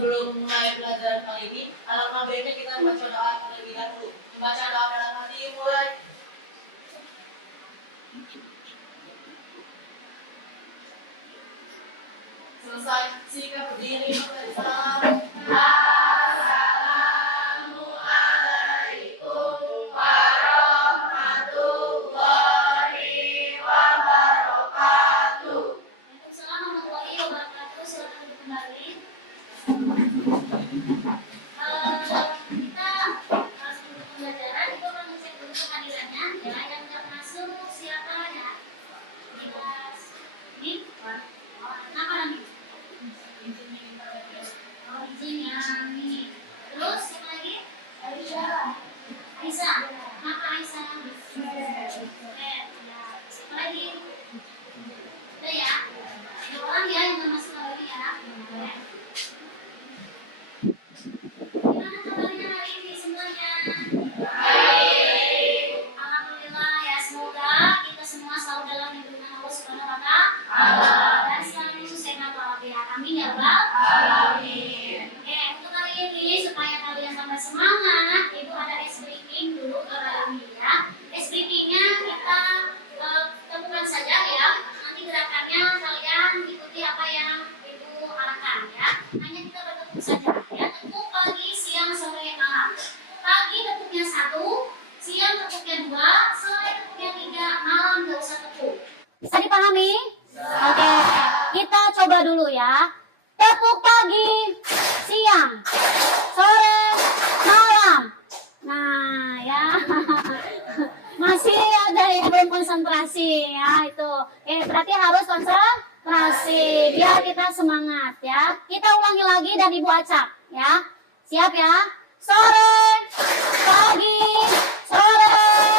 sebelum mulai pelajaran kali ini, alangkah baiknya kita membaca doa terlebih dahulu. Membaca doa dalam hati mulai. Selesai, silakan berdiri. Semangat, Ibu ada ice breaking dulu ke dalamnya ya. Ice breakingnya kita temukan saja ya. Nanti gerakannya kalian ikuti apa yang Ibu arahkan ya. Hanya kita bertepuk saja ya. Tepuk pagi, siang, sore, malam. Pagi tepuknya 1, siang tepuknya 2, sore tepuknya 3, malam nggak usah tepuk. Bisa dipahami? Oke, kita coba dulu ya. Tepuk pagi, siang, sore, malam. Nah ya, masih ada yang belum konsentrasi ya itu. Berarti harus konsentrasi biar kita semangat ya. Kita ulangi lagi dan Ibu acak ya. Siap ya? Sore, pagi, sore,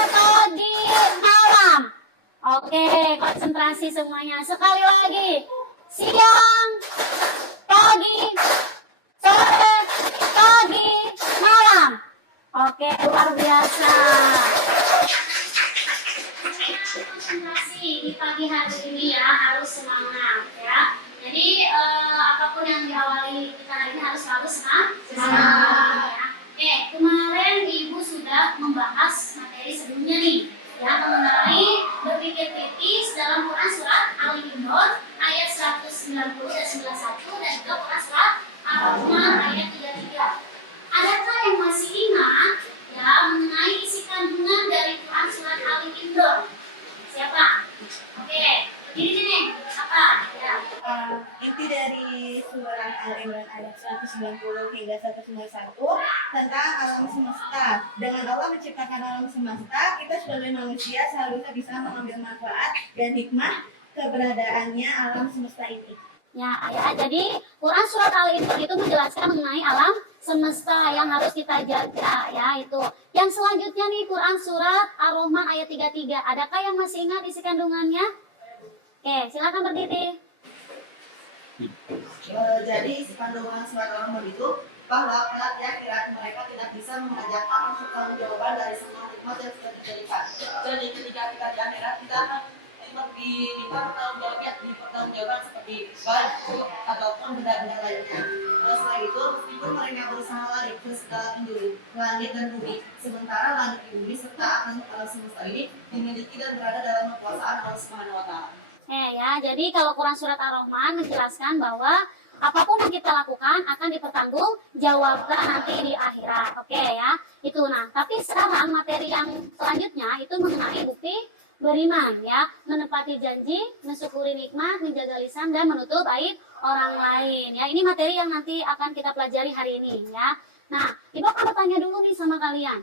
pagi, malam. Oke, konsentrasi semuanya. Sekali lagi. Siang, pagi, sore, pagi, malam. Oke, luar biasa. Konsentrasi di pagi hari ini ya, harus semangat ya. Jadi apapun yang diawali kita hari ini harus selalu semangat ya. Oke, kemarin Ibu sudah membahas materi sebelumnya nih ya, mengenai berpikir kritis dalam Quran surat Al-Imran ayat 190 dan 91 dan juga Quran surat Ar-Rahman ayat 33. Adakah yang masih ingat ya mengenai isi kandungan dari Quran surat Al-Imran? Siapa? Oke, di sini apa? Ya. Inti dari surat Al-Imran ayat 190 hingga 191 tentang alam semesta. Dengan Allah menciptakan alam semesta, kita sebagai manusia seharusnya bisa mengambil manfaat dan hikmah keberadaannya alam semesta ini. Ya, jadi Quran surat Al-Imran itu menjelaskan mengenai alam semesta yang harus kita jaga ya itu. Yang selanjutnya nih Quran surat Ar-Rahman ayat 33. Adakah yang masih ingat isi kandungannya? Oke, silakan berdiri. Jadi kandungan surat Al-Rahman itu bahwa kiat mereka tidak bisa mengajarkan pertanggungjawaban dari semua hikmah yang sudah dijadikan. Jadi ketika kita di akhirat, kita akan dipertanggungjawabkan seperti baik ataupun benda-benda lainnya. Setelah itu, meskipun mereka berusaha lari ke segala penjuru langit dan bumi, sementara langit dan bumi serta alam semesta ini dimiliki dan berada dalam kekuasaan Allah Subhanahu wa Ta'ala. Ya, jadi kalau Quran surat Ar-Rahman menjelaskan bahwa apapun yang kita lakukan akan dipertanggungjawabkan nanti di akhirat. Oke ya, itu. Nah, tapi sekarang materi yang selanjutnya itu mengenai bukti beriman ya, menepati janji, mensyukuri nikmat, menjaga lisan dan menutup aib orang lain ya. Ini materi yang nanti akan kita pelajari hari ini ya. Nah, Ibu akan bertanya dulu nih sama kalian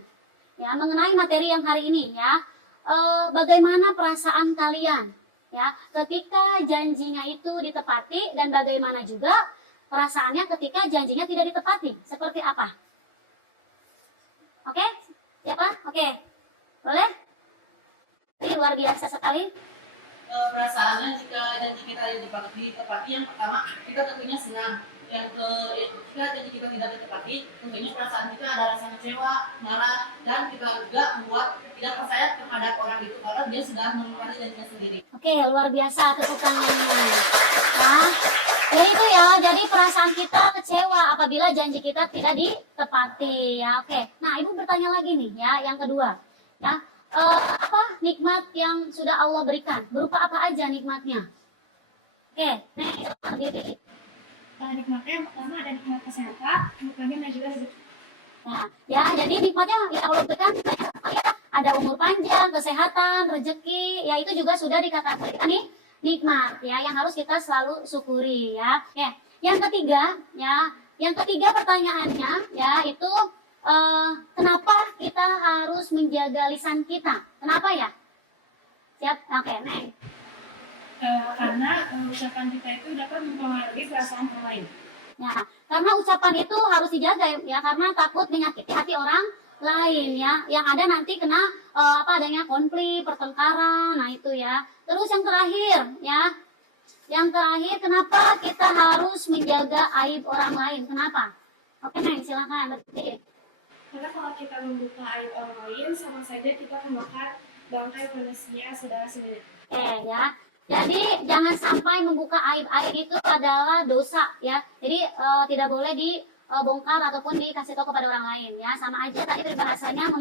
ya mengenai materi yang hari ini ya. Bagaimana perasaan kalian ya ketika janjinya itu ditepati dan bagaimana juga perasaannya ketika janjinya tidak ditepati? Seperti apa? Oke? Siapa? Oke. Boleh? Ini luar biasa sekali. Perasaannya jika janji kita ditepati, yang pertama kita tentunya senang. Jika janji kita tidak ditepati, tentunya perasaan kita ada rasa kecewa, marah, dan kita juga membuat tidak percaya terhadap orang itu karena dia sudah mengingkari janjinya sendiri. Oke, luar biasa tepuk tangannya. Nah, jadi itu ya, jadi perasaan kita kecewa apabila janji kita tidak ditepati ya. Oke, nah ibu bertanya lagi nih ya, yang kedua ya, apa nikmat yang sudah Allah berikan, berupa apa aja nikmatnya? Oke, nih Nikmatnya yang pertama ada nikmat kesehatan, kemudian dan juga rezeki. nah, ya jadi nikmatnya yang Allah berikan ya, ada umur panjang, kesehatan, rezeki, ya itu juga sudah dikatakan nih nikmat ya yang harus kita selalu syukuri ya. Oke, yang ketiga ya, yang ketiga pertanyaannya ya itu kenapa kita harus menjaga lisan kita? Kenapa ya? Siap? Oke, next. Karena ucapan kita itu dapat mempengaruhi perasaan orang lain. Ya, karena ucapan itu harus dijaga ya karena takut menyakiti hati orang lain ya. Yang ada nanti kena apa adanya konflik, pertengkaran. Nah, itu ya. Terus yang terakhir ya. Yang terakhir kenapa kita harus menjaga aib orang lain? Kenapa? Oke, Neng, silakan. Berarti. Karena kalau kita membuka aib orang lain, sama saja kita memakan bangkai manusia saudara sendiri. Ya. Jadi jangan sampai membuka aib-aib itu adalah dosa ya. Jadi tidak boleh dibongkar ataupun dikasih tahu kepada orang lain ya. Sama aja tadi peribahasanya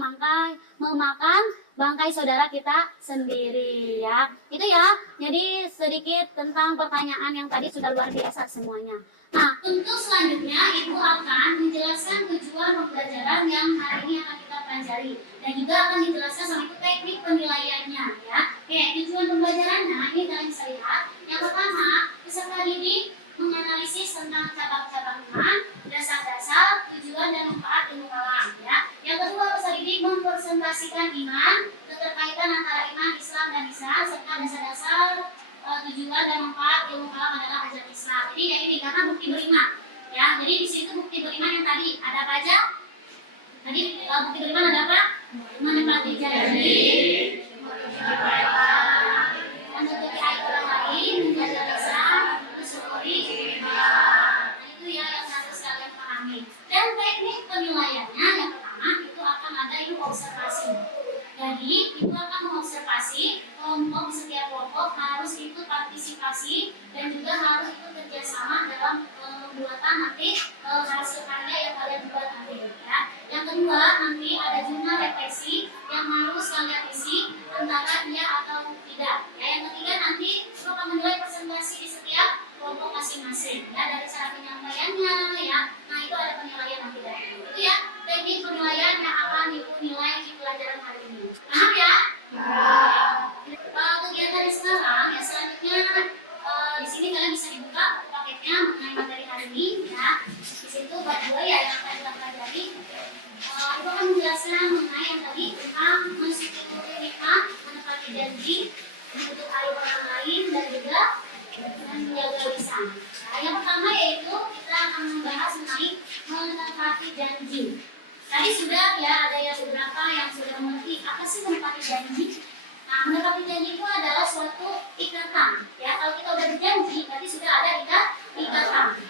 memakan bangkai saudara kita sendiri ya. Itu ya. Jadi sedikit tentang pertanyaan yang tadi sudah luar biasa semuanya. Nah, Untuk selanjutnya, Ibu akan menjelaskan tujuan pembelajaran yang hari ini akan kita pelajari dan juga akan dijelaskan sama itu teknik penilaiannya ya. Oke, tujuan pembelajarannya ini kalian bisa lihat. Yang pertama, peserta didik menganalisis tentang cabang-cabangnya, dasar-dasar, tujuan dan manfaat ilmu kalam ya. Yang kedua, peserta didik mempresentasikan iman, keterkaitan antara iman Islam dan Islam serta dasar-dasar tujuan dan manfaat ilmu kalam adalah ajaran Islam. Jadi ya ini karena bukti beriman ya. Jadi di situ bukti beriman yang tadi ada apa aja? Tadi bukti beriman ada apa? Menepati janji, menutupi aib orang lain, menjaga lisan, mensyukuri. Nah, itu ya yang harus kalian pahami. Dan teknik penilaiannya yang pertama itu akan ada ilmu observasi. Jadi itu akan mengobservasi kelompok, setiap kelompok harus ikut partisipasi dan juga harus ikut kerjasama dalam pembuatan nanti hasil karya yang kalian buat nanti ya. Yang kedua nanti ada jurnal refleksi yang harus kalian isi antara iya atau tidak ya. Yang ketiga nanti itu akan menilai presentasi di setiap kelompok masing-masing ya, dari cara penyampaiannya ya. Nah itu ada penilaian nanti dari itu ya, teknik penilaian yang akan Ibu nilai di pelajaran hari ini. Paham ya? Kegiatan sekarang ya selanjutnya di sini kalian bisa dibuka paketnya mengenai materi hari ini ya. Di situ bab 2 ya yang akan kita pelajari. Ibu akan menjelaskan mengenai yang tadi tentang mensyukuri nikmat, menepati janji, menutup aib orang lain dan juga menjaga lisan. Nah, yang pertama yaitu kita akan membahas mengenai menepati janji. Tadi sudah ya ada yang beberapa yang sudah mengerti apa sih menepati janji. Nah, menepati janji itu adalah suatu ikatan. Ya, kalau kita udah berjanji, berarti sudah ada ikatan.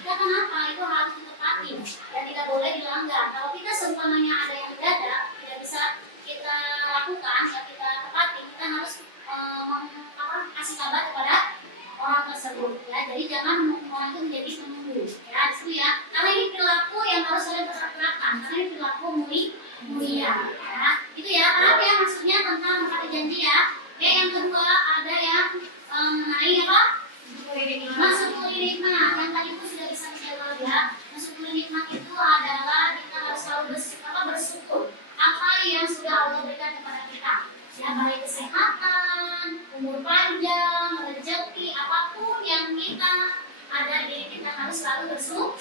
Ikatan apa? Itu harus ditepati dan tidak boleh dilanggar. Kalau kita seumpamanya ada yang tidak bisa kita lakukan, ya kita tepati, kita harus kasih kabar kepada orang tersebut. Ya, jadi jangan orang itu menjadi penunggu. Ya, itu ya. Karena ini perilaku yang harus kalian terapkan. Karena ini perilaku mulia. Ya, itu ya. Paham ya maksudnya tentang menepati janji ya. Oke, yang kedua ada yang mengenai apa? Mensyukuri nikmat. Yang tadi itu sudah bisa dijawab ya. Mensyukuri nikmat itu adalah kita harus selalu bersyukur apa yang sudah Allah berikan kepada kita. Ya, baik kesehatan, umur panjang, rezeki, apapun yang kita ada di kita harus selalu bersyukur.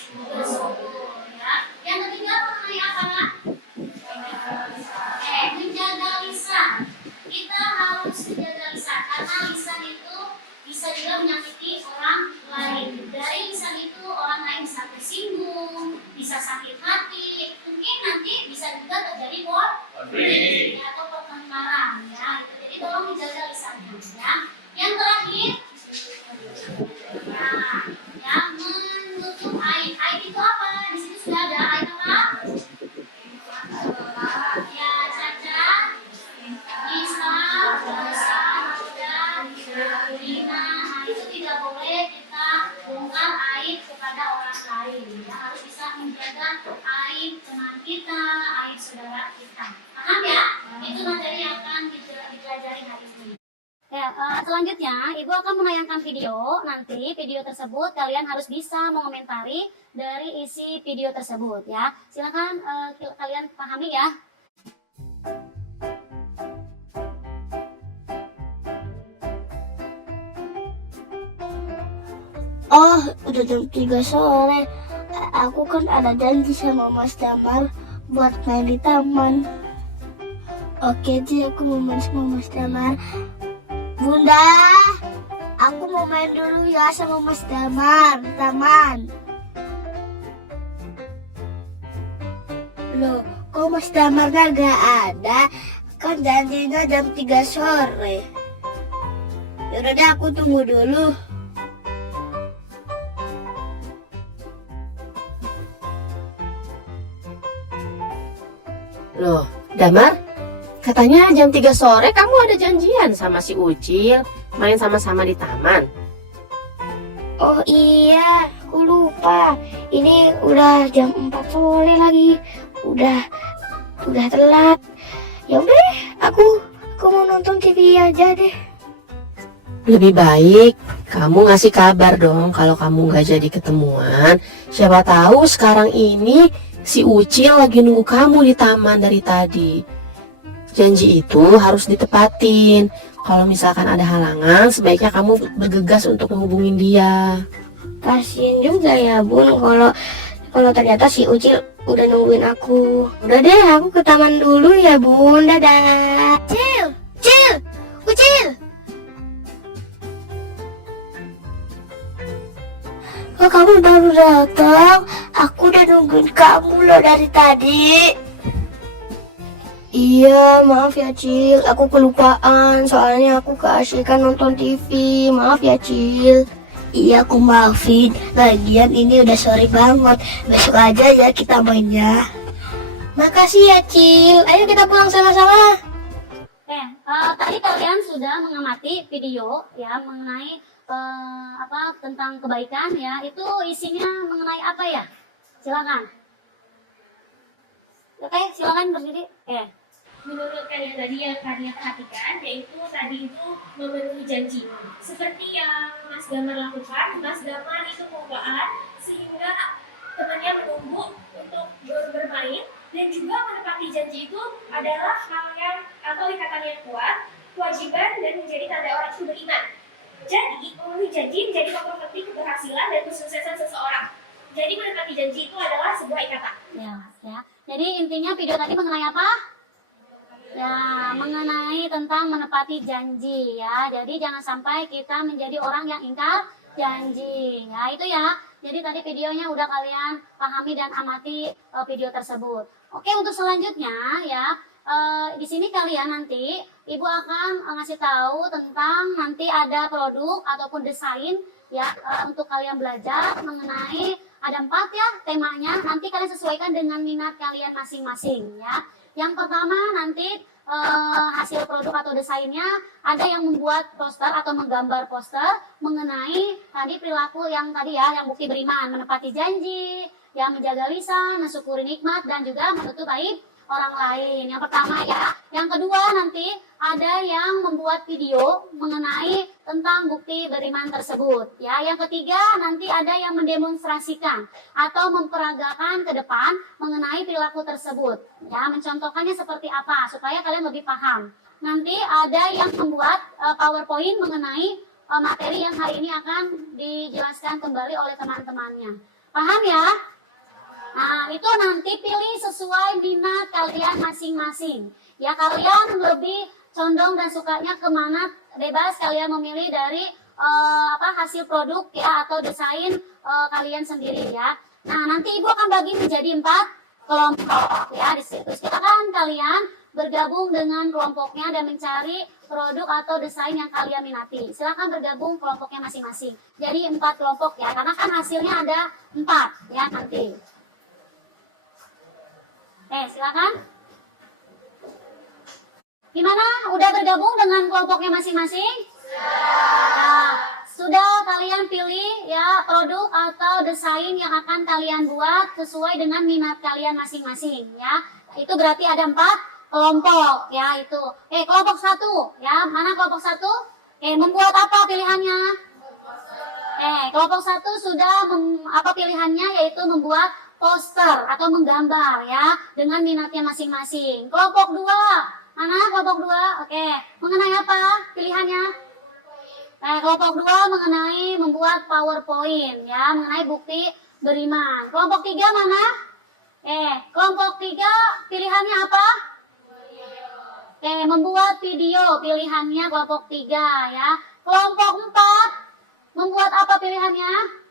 Ya. Yang ketiga mengenai apa? Menjaga lisan. Kita harus menjaga lisan karena lisan itu bisa juga menyakiti orang lain. Dari lisan itu orang lain bisa tersinggung, bisa sakit hati, mungkin nanti bisa juga terjadi konflik atau pertengkaran ya. Jadi tolong dijaga lisannya ya. Yang terakhir yang menutup aib. Aib itu apa? Di sini sudah ada aib apa? Ya, cacat, nista, dosa, dan zina. Nah, itu tidak boleh kita bongkar aib kepada orang lain. Ya, harus bisa menjaga aib teman kita, aib saudara kita. Paham ya? Itu materi yang akan kita dipelajari hari ini. Ya, selanjutnya Ibu akan menayangkan video. Nanti video tersebut kalian harus bisa mengomentari dari isi video tersebut ya. Silakan kalian pahami ya. Oh, udah jam 3 sore. Aku kan ada janji sama Mas Damar buat main di taman. Oke, Ji, aku mau main sama Mas Damar. Bunda, aku mau main dulu ya sama Mas Damar di taman. Loh, kok Mas Damar gak ada? Kan janjinya jam 3 sore. Yaudah deh, aku tunggu dulu. Loh, Damar, katanya jam 3 sore kamu ada janjian sama si Ucil main sama-sama di taman. Oh iya, aku lupa. Ini udah jam 4 sore lagi. Udah telat. Ya udah deh, aku mau nonton TV aja deh. Lebih baik kamu ngasih kabar dong kalau kamu nggak jadi ketemuan. Siapa tahu sekarang ini si Ucil lagi nunggu kamu di taman dari tadi. Janji itu harus ditepatin. Kalau misalkan ada halangan, sebaiknya kamu bergegas untuk menghubungin dia. Kasian juga ya Bun kalau ternyata si Ucil udah nungguin aku. Udah deh, aku ke taman dulu ya Bun. Dadah. Ucil. Oh, kamu baru datang. Aku udah nungguin kamu loh dari tadi. Iya, maaf ya Cil, aku kelupaan. Soalnya aku keasikan nonton TV. Maaf ya Cil. Iya, aku maafin. Lagian ini udah sore banget. Besok aja ya kita mainnya. Makasih ya Cil. Ayo kita pulang sama-sama. Tadi kalian sudah mengamati video ya mengenai tentang kebaikan ya. Itu isinya mengenai apa ya? Silakan. Oke, silakan berdiri. Menurut kalian tadi yang kalian perhatikan, yaitu tadi itu memenuhi janji. Seperti yang Mas Damar lakukan, Mas Damar itu mengupakan sehingga temannya menunggu untuk bermain, dan juga menepati janji itu adalah hal yang atau ikatan yang kuat, kewajiban, dan menjadi tanda orang itu beriman. Jadi, memenuhi janji menjadi faktor penting keberhasilan dan kesuksesan seseorang. Jadi, menepati janji itu adalah sebuah ikatan. Ya. Jadi intinya video tadi mengenai apa? Ya, mengenai tentang menepati janji ya. Jadi jangan sampai kita menjadi orang yang ingkar janji. Ya, itu ya. Jadi tadi videonya udah kalian pahami dan amati video tersebut. Oke, untuk selanjutnya ya, di sini kalian nanti Ibu akan ngasih tahu tentang nanti ada produk ataupun desain ya untuk kalian belajar mengenai ada 4 ya temanya. Nanti kalian sesuaikan dengan minat kalian masing-masing ya. Yang pertama nanti hasil produk atau desainnya ada yang membuat poster atau menggambar poster mengenai tadi perilaku yang tadi ya, yang bukti beriman, menepati janji, yang menjaga lisan, mensyukuri nikmat, dan juga menutup aib orang lain. Yang pertama ya. Yang kedua nanti ada yang membuat video mengenai tentang bukti beriman tersebut ya. Yang ketiga nanti ada yang mendemonstrasikan atau memperagakan ke depan mengenai perilaku tersebut ya, mencontohkannya seperti apa supaya kalian lebih paham. Nanti ada yang membuat PowerPoint mengenai materi yang hari ini akan dijelaskan kembali oleh teman-temannya. Paham ya? Nah, itu nanti pilih sesuai minat kalian masing-masing. Ya, kalian lebih condong dan sukanya kemana, bebas kalian memilih dari hasil produk ya atau desain kalian sendiri ya. Nah, nanti Ibu akan bagi menjadi 4 kelompok ya di situ. Silakan kalian bergabung dengan kelompoknya dan mencari produk atau desain yang kalian minati. Silakan bergabung kelompoknya masing-masing. Jadi 4 kelompok ya, karena kan hasilnya ada 4 ya nanti. Silakan. Gimana? Udah bergabung dengan kelompoknya masing-masing? Ya. sudah kalian pilih ya produk atau desain yang akan kalian buat sesuai dengan minat kalian masing-masing ya. Itu berarti ada 4 kelompok ya itu. Kelompok 1 ya, mana kelompok 1? Membuat apa pilihannya? Kelompok 1 sudah apa pilihannya, yaitu membuat poster atau menggambar ya dengan minatnya masing-masing. Kelompok 2, mana kelompok 2? Mengenai apa pilihannya? Kelompok 2 mengenai membuat PowerPoint ya, mengenai bukti beriman. Kelompok 3 mana? Kelompok 3 pilihannya apa? Membuat video pilihannya kelompok 3 ya. Kelompok 4 membuat apa pilihannya?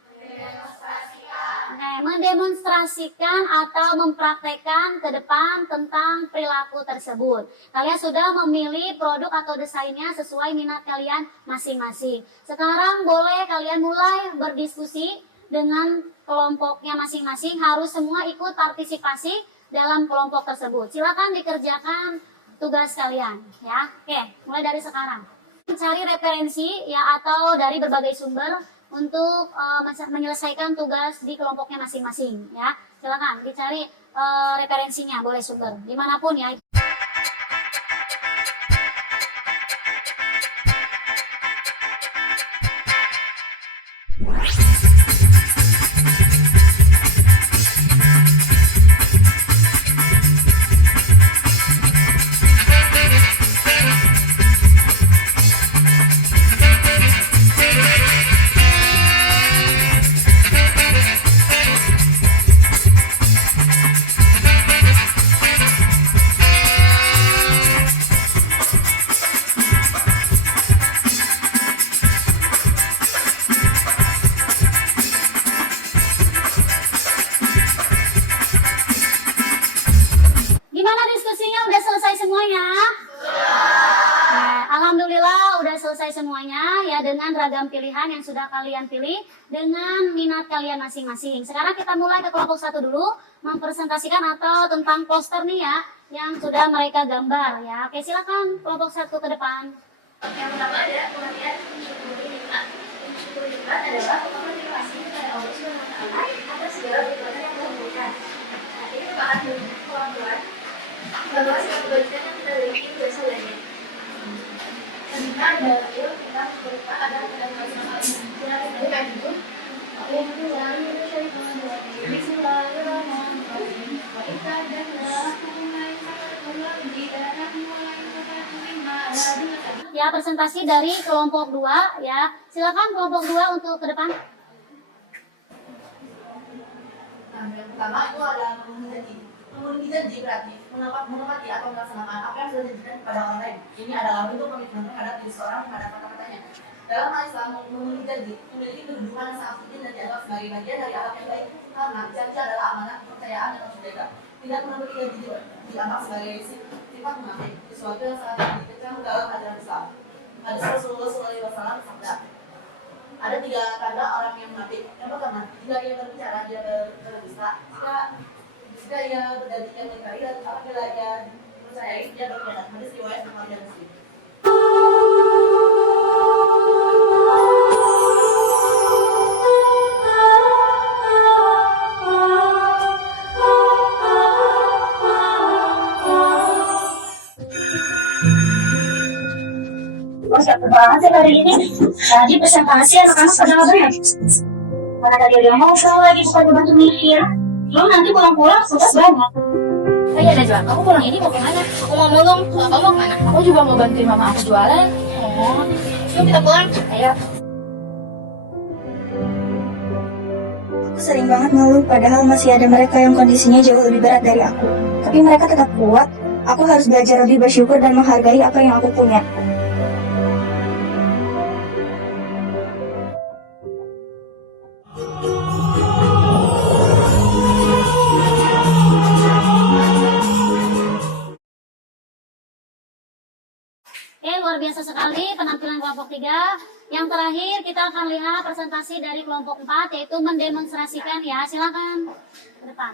Mendemonstrasikan atau mempraktekkan ke depan tentang perilaku tersebut. Kalian sudah memilih produk atau desainnya sesuai minat kalian masing-masing. Sekarang boleh kalian mulai berdiskusi dengan kelompoknya masing-masing. Harus semua ikut partisipasi dalam kelompok tersebut. Silakan dikerjakan tugas kalian ya. Mulai dari sekarang. Cari referensi ya atau dari berbagai sumber untuk menyelesaikan tugas di kelompoknya masing-masing ya. Silakan dicari referensinya, boleh sumber dimanapun ya. Gimana diskusinya, udah selesai semuanya? Alhamdulillah udah selesai semuanya ya, dengan ragam pilihan yang sudah kalian pilih dengan minat kalian masing-masing. Sekarang kita mulai ke kelompok 1 dulu, mempresentasikan atau tentang poster nih ya yang sudah mereka gambar ya. Oke, silakan kelompok 1 ke depan. Yang pertama ada pengertian syukuri nikmat. Syukuri nikmat adalah terima kasih kepada Allah Subhanahu wa taala atas segala perbuatan yang Tuhan berikan. Nah, ini merupakan pengakuan bahwa segala kebaikan yang kita miliki itu berasal darinya. Ketika dalam itu kita berdoa agar kita bersama dengan kebaikan itu. Bismillahirrahmanirrahim. Wa Ya, presentasi dari kelompok 2 ya. Silakan kelompok 2 untuk ke depan. Yang pertama itu ada memenuhi janji. Memenuhi janji berarti menepati atau melaksanakan apa yang sudah dijanjikan kepada orang lain. Ini adalah bentuk komitmen terhadap diri seorang terhadap kata-katanya. Dalam hal Islam, memenuhi janji memiliki kedudukan yang sangat tinggi dan dianggap sebagai bagian dari akhlak yang baik, karena janji adalah amanah, kepercayaan, dan harus dijaga. Tidak memenuhi janji dianggap sebagai sifat munafik, sesuatu yang sangat dikecam dalam ajaran Islam. Hadis Rasulullah SAW bersabda, ada 3 tanda orang yang munafik. Yang pertama, jika ia berbicara dia berdusta, jika ia berjanji dia mengingkari, dan apabila ia percayai dia berkhianat. Hadis riwayat Bukhari dan Muslim. Satu banget ya hari ini. Tadi presentasi anak-anak pada ngapain? Mana tadi udah ngobrol lagi, bukan bantu mikir. Belum nanti pulang-pulang tugas banyak. Oh iya Najwa, kamu pulang ini mau kemana? Aku mau mulung, kamu mau kemana? Aku juga mau bantuin mama aku jualan. Oh, yuk kita pulang. Ayo. Aku sering banget ngeluh, padahal masih ada mereka yang kondisinya jauh lebih berat dari aku. Tapi mereka tetap kuat. Aku harus belajar lebih bersyukur dan menghargai apa yang aku punya. Luar biasa sekali penampilan kelompok 3. Yang terakhir kita akan lihat presentasi dari kelompok 4, yaitu mendemonstrasikan ya. Silakan ke depan.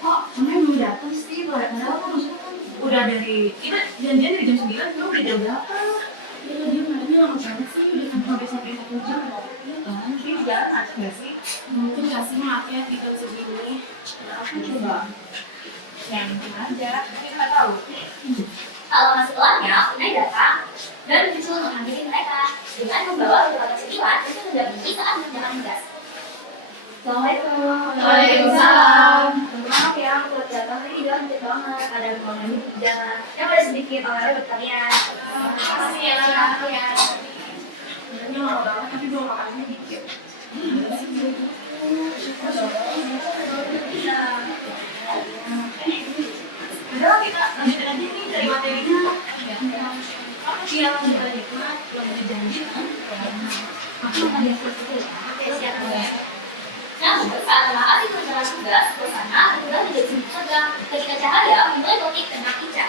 Kok kemarin belum datang sih? Padahal kan udah dari kita janjian dari jam 9, belum udah jam berapa? Dia lama banget sih, udah sampai Ada nggak sih? Mungkin kasih maaf ya video segini. Aku coba yang aja, tapi nggak tahu. Kalau masuk keluarnya, Unai datang dan muncul menghampiri mereka dengan membawa beberapa cemilan untuk mendampingi saat mengerjakan tugas. Assalamualaikum. Waalaikumsalam. Maaf ya, aku buat datang tadi udah lanjut banget. Ada ruangan di jalan. Ya pada sedikit awalnya buat kalian. Makasih ya, Kak. Ya. Sebenarnya lama banget, tapi belum makannya dikit. Udah kita lanjutin aja nih dari materinya. Apa sih yang kita nikmat, yang dijanji kan? Aku akan diakui. Oke, siap. Namun, saat hari menjalankan tugas, suasana sudah menjadi tegang ketika cahaya mulai topik tentang Ica.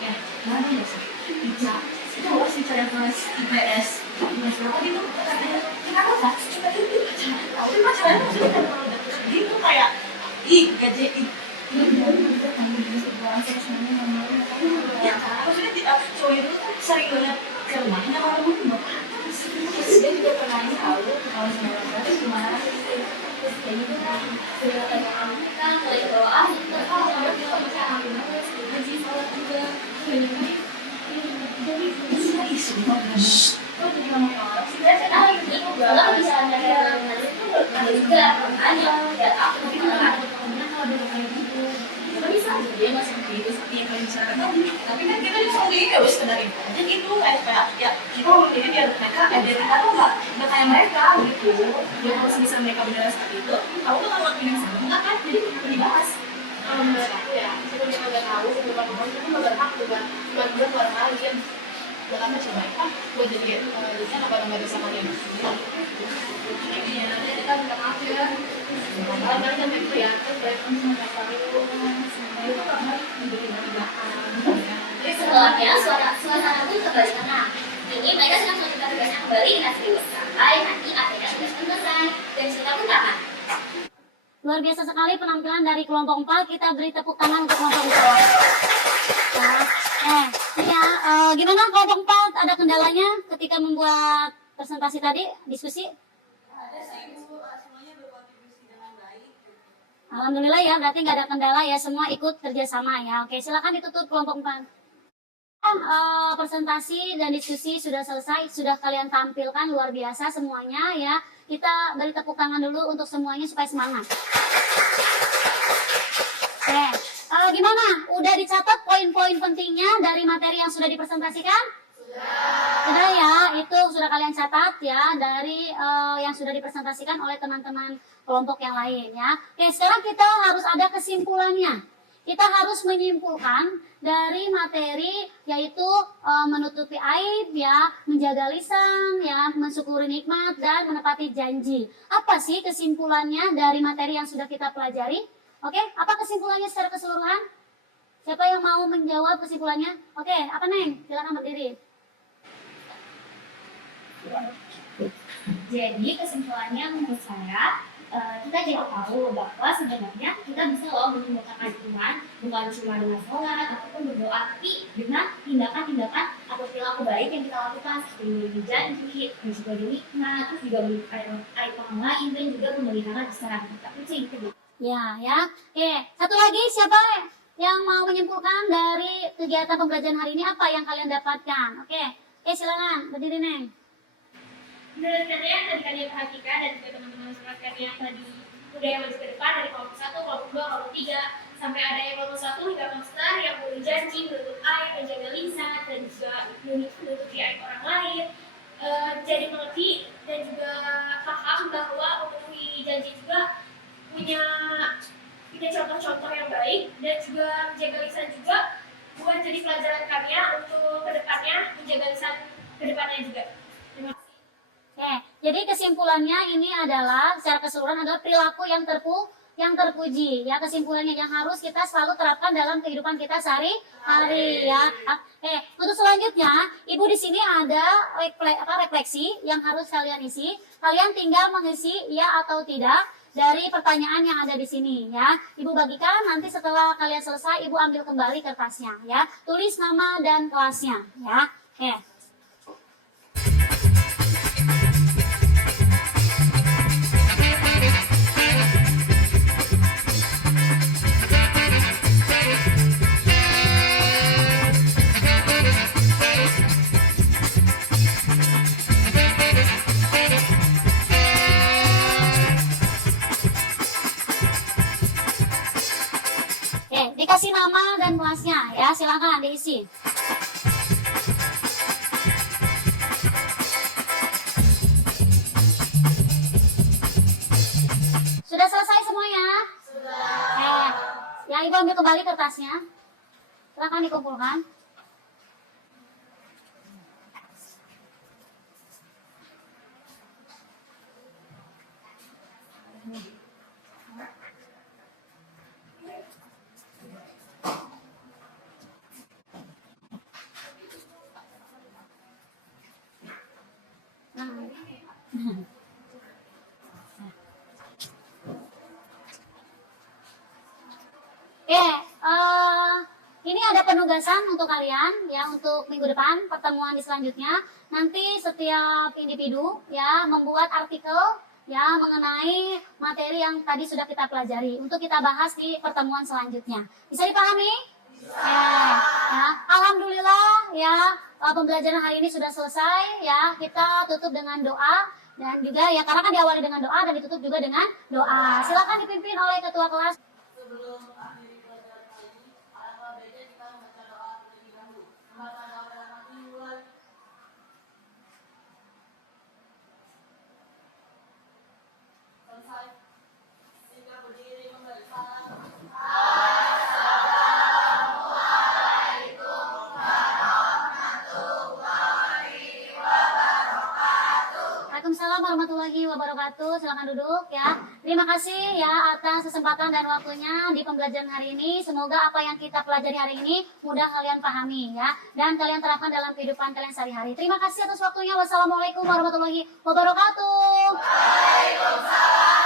Ya, mana ya sih? Ica. Itu loh si Ica yang kelas IPS. IPS berapa gitu? Katanya, kenapa kan? Coba itu pacaran. Tapi pacaran maksudnya kan kalau udah gitu kayak, ih, GJI. Ya, maksudnya cowok itu kan sering banget ke rumahnya kalau mungkin bapak. Dia juga pernah tahu kalau sama orang itu gimana. Dan itu kan sudah kayak kita mulai berdoa, kita kalau orang kita bisa ambil ngaji sholat juga. Jadi bisa isu banget. Kok jadi ngomong-ngomong sih? Nah, ini kalau misalnya ada juga makanya ya aku Kalau dia kayak gitu, kita bisa aja dia masih begitu seperti yang kalian bicarakan tadi. Tapi kan kita juga sendiri ya wes sekedar itu aja gitu, kayak ya kita mau menjadi biar mereka kita tuh nggak kayak mereka gitu. Ya kalau bisa mereka beneran seperti itu, kamu tuh kalau ngelakuin yang sama enggak kan? Jadi perlu dibahas. Kalau menurut aku ya, meskipun kita nggak tahu beberapa orang itu nggak berhak juga buat buat orang lain. Jangan coba kan buat jadi apa namanya sama kalian. Iya, jadi kita minta maaf ya. Kalau kalian itu ya, baik sama kamu, sampai memberi bahan. setelahnya suasana pun kembali tenang. Kini mereka sedang melanjutkan tugasnya kembali dengan serius sampai nanti akhirnya tugas pun selesai dan cerita pun tamat. Luar biasa sekali penampilan dari kelompok 4. Kita beri tepuk tangan untuk kelompok 4. Gimana kelompok 4? Ada kendalanya ketika membuat presentasi tadi, diskusi? Ada sih Bu, semuanya berkontribusi dengan baik. Alhamdulillah ya, berarti nggak ada kendala ya, semua ikut kerjasama ya. Oke, silakan ditutup kelompok 4. Presentasi dan diskusi sudah selesai, sudah kalian tampilkan luar biasa semuanya ya. Kita beri tepuk tangan dulu untuk semuanya supaya semangat. Oke, gimana? Udah dicatat poin-poin pentingnya dari materi yang sudah dipresentasikan? Sudah ya, itu sudah kalian catat ya dari yang sudah dipresentasikan oleh teman-teman kelompok yang lain ya. Oke, sekarang kita harus ada kesimpulannya. Kita harus menyimpulkan dari materi yaitu menutupi aib ya, menjaga lisan ya, mensyukuri nikmat dan menepati janji. Apa sih kesimpulannya dari materi yang sudah kita pelajari? Oke, apa kesimpulannya secara keseluruhan? Siapa yang mau menjawab kesimpulannya? Oke, apa Neng? Silakan berdiri. Jadi kesimpulannya menurut saya kita jadi tahu bahwa sebenarnya kita bisa loh menyembuhkan Tuhan bukan cuma dengan sholat ataupun berdoa, tapi dengan tindakan-tindakan atau perilaku baik yang kita lakukan seperti memberi janji, dan juga nikmat, terus juga memberi aib orang lain dan juga memelihara secara kita kucing. Ya. Oke, satu lagi siapa yang mau menyimpulkan dari kegiatan pembelajaran hari ini apa yang kalian dapatkan? Oke, silakan berdiri Neng. Menurut kalian tadi kalian perhatikan dan juga teman-teman surat kalian tadi udah yang maju ke depan dari kelompok 1, kelompok 2, kelompok 3 sampai ada yang kelompok 1 hingga master yang boleh janji, menutup aib, menjaga lisan dan juga menutupi aib orang lain. Jadi mengerti dan juga paham bahwa memenuhi janji juga punya contoh-contoh yang baik dan juga menjaga lisan juga bukan jadi pelajaran kalian untuk kedepannya menjaga lisan kedepannya juga. Terima kasih. Oke, jadi kesimpulannya ini adalah secara keseluruhan adalah perilaku yang terpuji ya, kesimpulannya yang harus kita selalu terapkan dalam kehidupan kita sehari-hari ya. Oke, untuk selanjutnya Ibu di sini ada refleksi yang harus kalian isi. Kalian tinggal mengisi ya atau tidak dari pertanyaan yang ada di sini ya. Ibu bagikan, nanti setelah kalian selesai Ibu ambil kembali kertasnya ya. Tulis nama dan kelasnya ya. Oke. dikasih nama dan kelasnya ya, silakan diisi. Sudah selesai semuanya? Sudah. Ya, Ibu ambil kembali kertasnya. Silakan dikumpulkan. Oke, ini ada penugasan untuk kalian ya, untuk minggu depan pertemuan di selanjutnya. Nanti setiap individu ya membuat artikel ya mengenai materi yang tadi sudah kita pelajari untuk kita bahas di pertemuan selanjutnya. Bisa dipahami? Ya. Alhamdulillah ya, pembelajaran hari ini sudah selesai ya. Kita tutup dengan doa dan juga ya, karena kan diawali dengan doa dan ditutup juga dengan doa. Silakan dipimpin oleh ketua kelas. Sebelum akhiri pelajaran kali ini, alangkah baiknya kita membaca doa terlebih dahulu. Membaca doa dalam hati mulai. Selesai. Singkat berdiri memberi salam. Waalaikumsalam warahmatullahi wabarakatuh. Silakan duduk ya. Terima kasih ya atas kesempatan dan waktunya di pembelajaran hari ini. Semoga apa yang kita pelajari hari ini mudah kalian pahami ya, dan kalian terapkan dalam kehidupan kalian sehari-hari. Terima kasih atas waktunya. Wassalamualaikum warahmatullahi wabarakatuh. Waalaikumsalam.